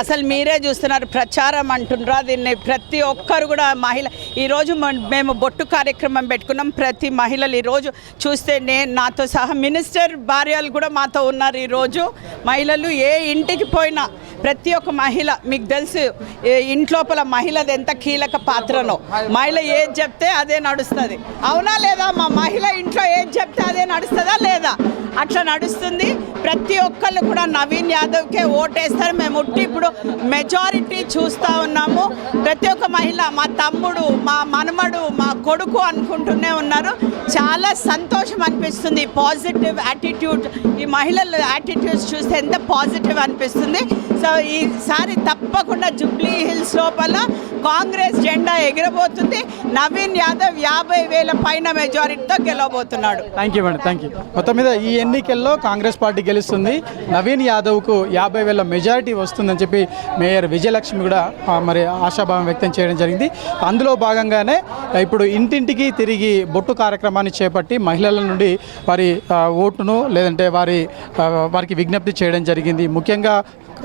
అసలు మీరే చూస్తున్నారు ప్రచారం అంటున్నారు దీన్ని. ప్రతి ఒక్కరు కూడా మహిళ ఈరోజు మేము బొట్టు కార్యక్రమం పెట్టుకున్నాం. ప్రతి మహిళలు ఈరోజు చూస్తే నేను నాతో సహా మినిస్టర్ భార్యలు కూడా మాతో ఉన్నారు ఈరోజు మహిళలు ఏ ఇంటికి పోయినా ప్రతి ఒక్క మహిళ మీకు తెలుసు ఇంట్లోపల మహిళది ఎంత కీలక పాత్రనో. మహిళ ఏది చెప్తే అదే నడుస్తుంది. అవునా లేదా మా మహిళ ఇంట్లో ఏది చెప్తే అదే నడుస్తుందా లేదా? అట్లా నడుస్తుంది. ప్రతి ఒక్కళ్ళు కూడా నవీన్ యాదవ్కే ఓటేస్తారు. మేము ఉట్టి ఇప్పుడు మెజారిటీ చూస్తూ ఉన్నాము. ప్రతి ఒక్క మహిళ మా తమ్ముడు మా మనమడు మా కొడుకు అనుకుంటూనే ఉన్నారు. చాలా సంతోషం అనిపిస్తుంది. పాజిటివ్ యాటిట్యూడ్ ఈ మహిళల యాటిట్యూడ్స్ చూస్తే ఎంత పాజిటివ్ అనిపిస్తుంది. సో ఈసారి తప్పకుండా జుబ్లీ హిల్స్ లోపల కాంగ్రెస్ జెండా ఎగిరబోతుంది. నవీన్ యాదవ్ యాభై వేల పైన మెజారిటీతో గెలవబోతున్నాడు. Thank you madam thank you మొత్తం మీద ఈ ఎన్నికల్లో కాంగ్రెస్ పార్టీ గెలుస్తుంది. నవీన్ యాదవ్కు యాభై వేల మెజారిటీ వస్తుందని చెప్పి మేయర్ విజయలక్ష్మి కూడా మరి ఆశాభావం వ్యక్తం చేయడం జరిగింది. అందులో భాగంగానే ఇప్పుడు ఇంటింటికి తిరిగి బొట్టు కార్యక్రమాన్ని చేపట్టి మహిళల నుండి వారి ఓటును లేదంటే వారి వారికి విజ్ఞప్తి చేయడం జరిగింది. ముఖ్యంగా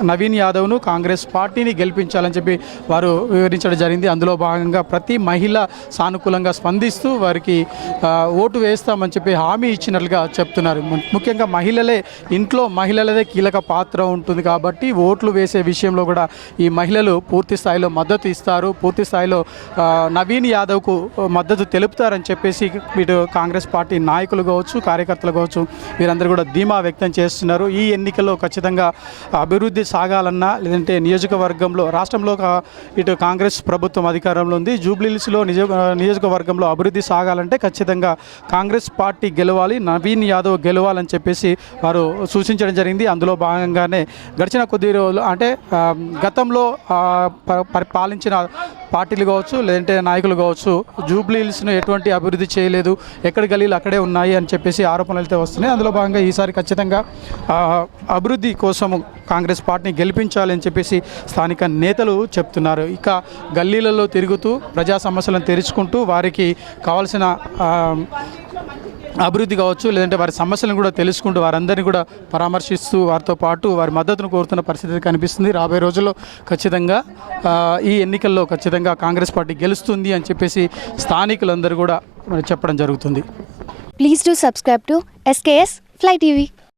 నవీన్ యాదవ్ను కాంగ్రెస్ పార్టీని గెలిపించాలని చెప్పి వారు వివరించడం జరిగింది. అందులో భాగంగా ప్రతి మహిళ సానుకూలంగా స్పందిస్తూ వారికి ఓటు వేస్తామని చెప్పి హామీ ఇచ్చినట్లుగా చెప్తున్నారు. ముఖ్యంగా మహిళలే ఇంట్లో మహిళలదే కీలక పాత్ర ఉంటుంది కాబట్టి ఓట్లు వేసే విషయం విషయంలో కూడా ఈ మహిళలు పూర్తి స్థాయిలో మద్దతు ఇస్తారు పూర్తి స్థాయిలో నవీన్ యాదవ్కు మద్దతు తెలుపుతారని చెప్పేసి ఇటు కాంగ్రెస్ పార్టీ నాయకులు కావచ్చు కార్యకర్తలు కావచ్చు వీరందరూ కూడా ధీమా వ్యక్తం చేస్తున్నారు. ఈ ఎన్నికల్లో ఖచ్చితంగా అభివృద్ధి సాగాలన్నా లేదంటే నియోజకవర్గంలో రాష్ట్రంలో ఇటు కాంగ్రెస్ ప్రభుత్వం అధికారంలో ఉంది. జూబ్లీహిల్స్లో నిజ నియోజకవర్గంలో అభివృద్ధి సాగాలంటే ఖచ్చితంగా కాంగ్రెస్ పార్టీ గెలవాలి నవీన్ యాదవ్ గెలవాలని చెప్పేసి వారు సూచించడం జరిగింది. అందులో భాగంగానే గడిచిన కొద్ది రోజులు అంటే గతంలో ఆ, పరిపాలించిన పార్టీలు కావచ్చు లేదంటే నాయకులు కావచ్చు జూబ్లీ హిల్స్ను ఎటువంటి అభివృద్ధి చేయలేదు ఎక్కడ గలీలు అక్కడే ఉన్నాయి అని చెప్పేసి ఆరోపణలు అయితే వస్తున్నాయి. అందులో భాగంగా ఈసారి ఖచ్చితంగా అభివృద్ధి కోసం కాంగ్రెస్ పార్టీని గెలిపించాలి అని చెప్పేసి స్థానిక నేతలు చెప్తున్నారు. ఇక గల్లీలలో తిరుగుతూ ప్రజా సమస్యలను తెరుచుకుంటూ వారికి కావాల్సిన అభివృద్ధి కావచ్చు లేదంటే వారి సమస్యలను కూడా తెలుసుకుంటూ వారందరినీ కూడా పరామర్శిస్తూ వారితో పాటు వారి మద్దతును కోరుతున్న పరిస్థితి కనిపిస్తుంది. రాబోయే రోజుల్లో ఖచ్చితంగా ఈ ఎన్నికల్లో ఖచ్చితంగా కాంగ్రెస్ పార్టీ గెలుస్తుంది అని చెప్పేసి స్థానికులందరూ కూడా చెప్పడం జరుగుతుంది. Please do subscribe to SKS fly TV